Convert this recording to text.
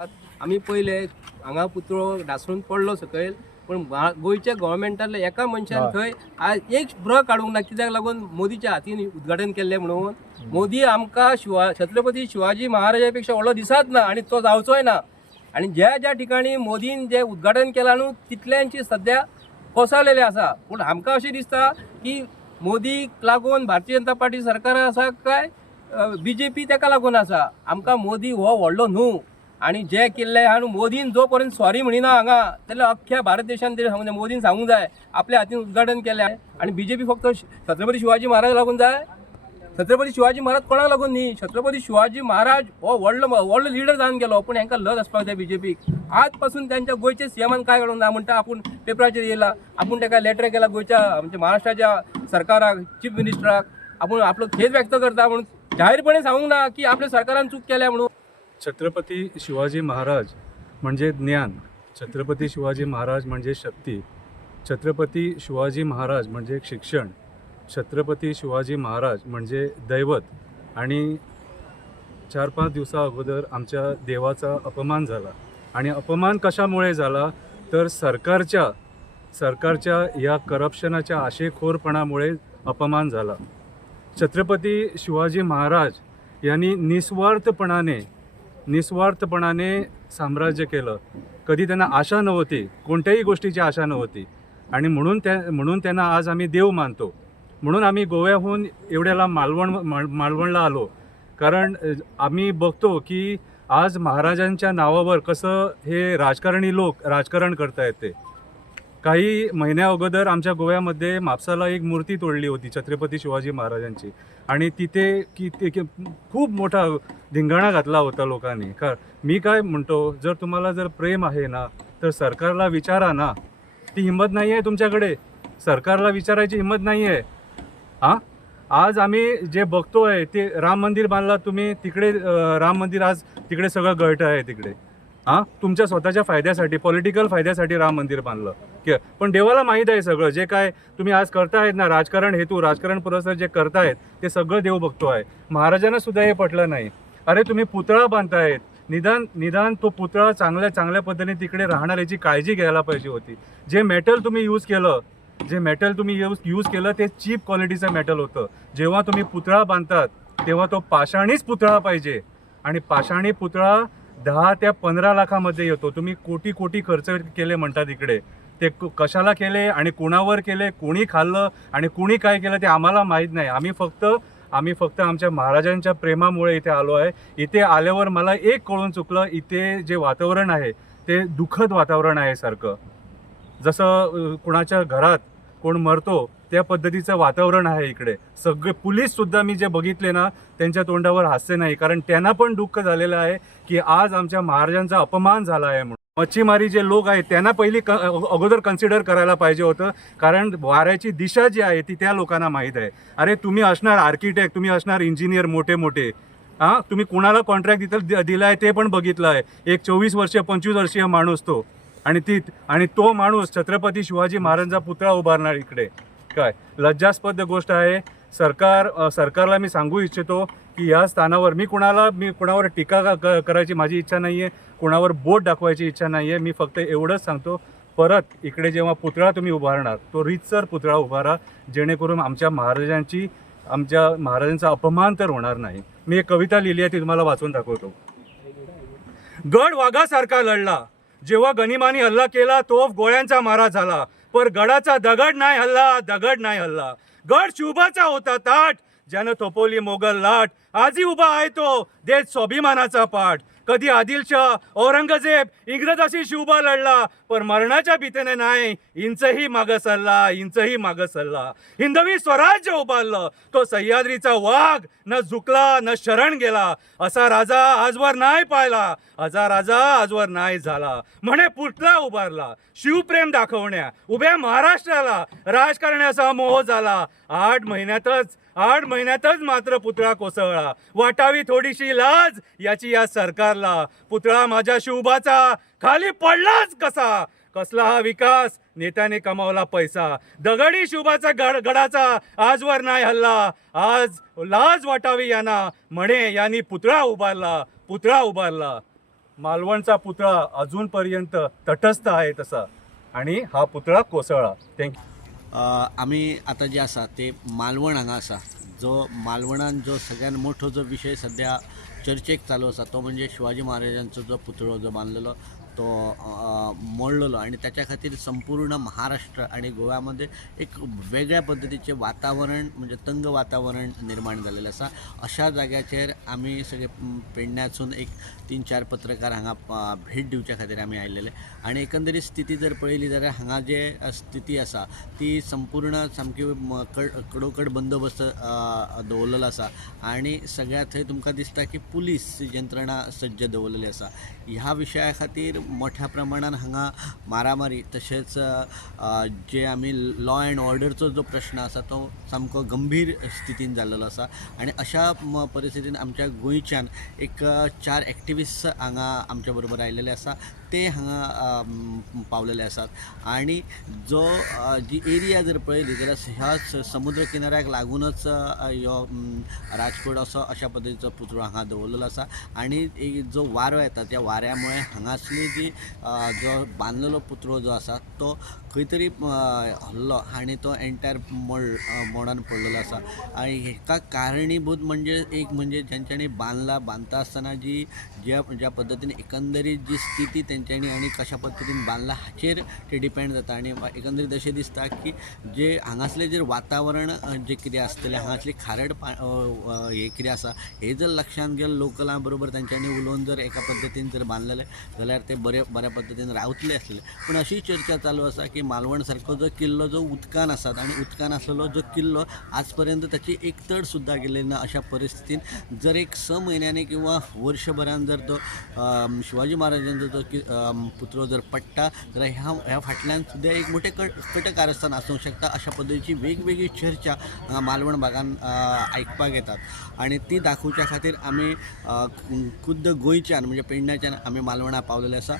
आम्ही पहिले हांगा पुतळो ढासळून पडलो सकयल, पण गोयच्या गव्हर्मेंटातल्या एका मनशान थंय आज एक ब्र काडूंक ना. कित्याक लागून मोदीच्या हातीन उद्घाटन केल्लें म्हणून. मोदी आमकां छत्रपती शिवाजी महाराजा पेक्षा व्हडलो दिसत ना आणि तो जावचोय ना. आणि ज्या ज्या ठिकाणी मोदीन जे उद्घाटन केलां न्हू तितल्यांची सध्या कोसळलेले आसा. पूण आमकां अशें दिसता की मोदीक लागून भारतीय जनता पार्टी सरकार आसा काय BJP तेका लागून आसा. आमकां मोदी हो व्हडलो न्हू. आणि जे केल्ले आहा मोदीन जो पर्यंत सॉरी म्हणिना हांगा जाल्यार अख्ख्या भारत देशान तरी मोदीन सांगूंक जाय आपल्या हातीन उद्घाटन केलें. आणि BJP फक्त छत्रपती शिवाजी महाराज लागून जाय. छत्रपती शिवाजी महाराज कोणाक लागून न्ही. छत्रपती शिवाजी महाराज हो व्हडलो लिडर जावन गेलो, पण हांकां लज आसपाक जाय BJPक. आज पासून त्यांच्या गोंयच्या सीएमान काय करूंक ना म्हणटा आपूण पेपराचेर येयला. आपूण ताका लेटर केला गोंयच्या म्हणजे महाराष्ट्राच्या सरकाराक, चीफ मिनिस्टराक. आपूण आपलो खेद व्यक्त करता म्हणून जाहीरपणे सांगूंक ना की आपल्या सरकारान चूक केल्या म्हणून. छत्रपती शिवाजी महाराज म्हणजे ज्ञान, छत्रपती शिवाजी महाराज म्हणजे शक्ती, छत्रपती शिवाजी महाराज म्हणजे शिक्षण, छत्रपती शिवाजी महाराज म्हणजे दैवत. आणि 4-5 दिवसा अगोदर आमच्या देवाचा अपमान झाला. आणि अपमान कशामुळे झाला तर सरकारच्या या करप्शनाच्या आशेखोरपणामुळे अपमान झाला. छत्रपती शिवाजी महाराज यांनी निस्वार्थपणाने साम्राज्य केलं. कधी त्यांना आशा नव्हती, कोणत्याही गोष्टीची आशा नव्हती. आणि म्हणून त्यांना आज आम्ही देव मानतो. म्हणून आम्ही गोव्याहून एवढ्याला मालवणला आलो. कारण आम्ही बघतो की आज महाराजांच्या नावावर कसं हे राजकारणी लोक राजकारण करतायत. ते काही महिन्या अगोदर आमच्या गोव्यामध्ये म्हापसाला एक मूर्ती तोडली होती छत्रपती शिवाजी महाराजांची. आणि तिथे खूप मोठा धिंगाणा घातला होता लोकांनी. मी काय म्हणतो, जर तुम्हाला जर प्रेम आहे ना तर सरकारला विचारा ना. ती हिंमत नाही आहे तुमच्याकडे. सरकारला विचारायची हिंमत नाही आहे. आज आम्ही जे बघतोय ते राम मंदिर बांधला तुम्ही तिकडे. राम मंदिर आज तिकडे सगळं गळतं आहे तिकडे. तुमच्या स्वतःच्या फायद्यासाठी, पॉलिटिकल फायद्यासाठी राम मंदिर बांधलं. पण देवाला माहीत आहे सगळं जे काय तुम्ही आज करतायत ना, राजकारण पुरस्कार जे करतायत ते सगळं देव बघतो आहे. महाराजांना सुद्धा हे पटलं नाही. अरे तुम्ही पुतळा बांधतायत, निदान तो पुतळा चांगल्या पद्धतीने तिकडे राहणार याची काळजी घ्यायला पाहिजे होती. जे मेटल तुम्ही यूज केलं ते चीप क्वालिटीचं मेटल होतं. जेव्हा तुम्ही पुतळा बांधतात तेव्हा तो पाषाणीच पुतळा पाहिजे. आणि पाषाणी पुतळा 10 ते 15 लाखामध्ये येतो. तुम्ही कोटी खर्च केले म्हणतात इकडे. ते कशाला केले आणि कुणावर केले, कोणी खाल्लं आणि कोणी काय केलं ते आम्हाला माहीत नाही. आम्ही फक्त आमच्या महाराजांच्या प्रेमामुळे इथे आलो आहे. इथे आल्यावर मला एक कळून चुकलं, इथे जे वातावरण आहे ते दुःखद वातावरण आहे सारखं. जसं कुणाच्या घरात कोण मरतो त्या पद्धतीचं वातावरण आहे इकडे. सगळे पोलीससुद्धा मी जे बघितले ना त्यांच्या तोंडावर हास्य नाही. कारण त्यांना पण दुःख झालेलं आहे की आज आमच्या महाराजांचा अपमान झाला आहे म्हणून. मच्छीमारी जे लोक आहेत त्यांना पहिली अगोदर कन्सिडर करायला पाहिजे होतं. कारण वाऱ्याची दिशा जी आहे ती त्या लोकांना माहीत आहे. अरे तुम्ही असणार आर्किटेक्ट, तुम्ही असणार इंजिनियर मोठे. तुम्ही कुणाला कॉन्ट्रॅक्ट दिला आहे ते पण बघितलं आहे. एक 24 वर्षीय 25 वर्षीय माणूस तो. आणि तो माणूस छत्रपती शिवाजी महाराजांचा पुतळा उभारणार इकडे. काय लज्जास्पद गोष्ट आहे. सरकारला मी सांगू इच्छितो की या स्थानावर मी कुणावर टीका करायची माझी इच्छा नाही आहे, कुणावर बोट दाखवायची इच्छा नाही आहे. मी फक्त एवढंच सांगतो, परत इकडे जेव्हा पुतळा तुम्ही उभारणार तो रीतसर पुतळा उभारा, जेणेकरून आमच्या महाराजांचा अपमान तर होणार नाही. मी एक कविता लिहिली आहे ती तुम्हाला वाचून दाखवतो. गड वाघासारखा लढला, जेव्हा गनिमानी हल्ला केला तोफ गोळ्यांचा मारा झाला. पर गडाचा दगड नाही हल्ला. गड शिवबाचा होता ताट, ज्यानं थोपवली मोगल लाट. आजही उभा आहे तो देश स्वाभिमानाचा पाठ. कधी आदिलशाह, औरंगजेब, इंग्रजाशी शिवबा लढला, पण मरणाच्या भीतीने नाही इंचही मागं सल्ला. हिंदवी स्वराज्य उभारलं, तो सह्याद्रीचा वाघ न झुकला न शरण गेला. असा राजा आजवर नाही झाला. म्हणे पुतळा उभारला शिवप्रेम दाखवण्या उभ्या महाराष्ट्राला. राजकारण्याचा मोह झाला 8 महिन्यातच मात्र पुतळा कोसळला. वाटावी थोडीशी लाज याची या सरकारला. पुतळा माझ्या शिवबाचा खाली पडलाच कसा. कसला हा विकास, नेत्याने कमावला पैसा. दगडी शिवबाचा गडाचा आजवर नाही हल्ला. आज लाज वाटावी यांना, म्हणे यांनी पुतळा उभारला. मालवणचा पुतळा अजूनपर्यंत तटस्थ आहे तसा, आणि हा पुतळा कोसळला. थँक्यू. आमी आतां जे आसा ते मालवण हांगा आसा. जो मालवणान जो सगळ्यात मोठो जो विशय सध्या चर्चेक चालू आसा तो म्हणजे शिवाजी महाराजांचो जो पुतळो जो बांदलेलो तो मोडलेलो, आणि त्याच्या खातीर संपूर्ण महाराष्ट्र आणि गोव्यामध्ये एक वेगळ्या पद्धतीचे वातावरण म्हणजे तंग वातावरण निर्माण झालेलं आसा. अशा जाग्याचेर आमी सगळे पेडण्यासून एक 3-4 पत्रकार हांगा भेट दिवच्या खातीर आमी आयिल्ले, आणि एकंदरीत स्थिती जर पळयली जाल्यार हांगा जे स्थिती आसा ती संपूर्ण सामकी कडोकड बंदोबस्त दवरलेलो आसा, आणि सगळ्यात थंय तुमकां दिसता की पुलीस यंत्रणा सज्ज दवरलेली आसा. ह्या विशया खातीर मोठ्या प्रमाणात हांगा मारामारी तशेंच जे आमी लॉ अँड ऑर्डरचो जो प्रश्न आसा तो सामको गंभीर स्थितीन जाल्लो आसा, आणि अशा परिस्थितीन आमच्या गोंयच्यान एक 4 एक्टिविस्ट हांगा आमच्या बरोबर आयिल्ले आसा. ते हांगा पावलेले आसात, आणि जो जी एरिया जर पळयली जाल्यार ह्या समुद्र किनाऱ्याक लागूनच ह्यो राजकोट असो अशा पद्दतीचो पुतळो हांगा दवरलेलो आसा, आणि जो वारो येता त्या वाऱ्यामुळे हांगासली जी जो बांदलेलो पुतळो जो आसा तो खंय तरी हल्लो, आणि तो एंटायर मोडान पडलेलो आसा. आणि हेका कारणीभूत म्हणजे ज्यांच्यांनी बांदता आसतना ज्या पद्दतीन एकंदरीत जी स्थिती तेंच्यांनी आणि कशा पद्दतीन बांदला हाचेर ते डिपेंड जाता. आणि एकंदरीत अशें दिसता की जे हांगासलें जर वातावरण जे कितें आसतलें, हांगासली खारड हे कितें आसा हे जर लक्षांत घेवन लोकलां बरोबर तेंच्यांनी उलोवन जर एका पद्दतीन जर बांदलेलें जाल्यार ते बऱ्या पद्दतीन रावतले आसले. पण अशी चर्चा चालू आसा की मालवण सारको जो किल्लो जो उदकान आसा, आणि उदकान आसलेलो जो किल्लो आज पर्यंत ताची एक तड सुद्दां गेलेली ना. अशा परिस्थितीन जर एक 6 म्हयन्यांनी किंवा वर्षभरान जर तो शिवाजी महाराजांचो जो पुतळो जर पडटा जाल्यार ह्या फाटल्यान सुद्दां एक मोठे कटकारस्थान आसूंक शकता. अशा पद्दतीची वेगवेगळी चर्चा हांगा मालवण भागान आयकपाक येतात, आणि ती दाखोवच्या खातीर आमी खुद्द गोंयच्यान म्हणजे पेडण्याच्यान आमी मालवणा पावलेले आसा.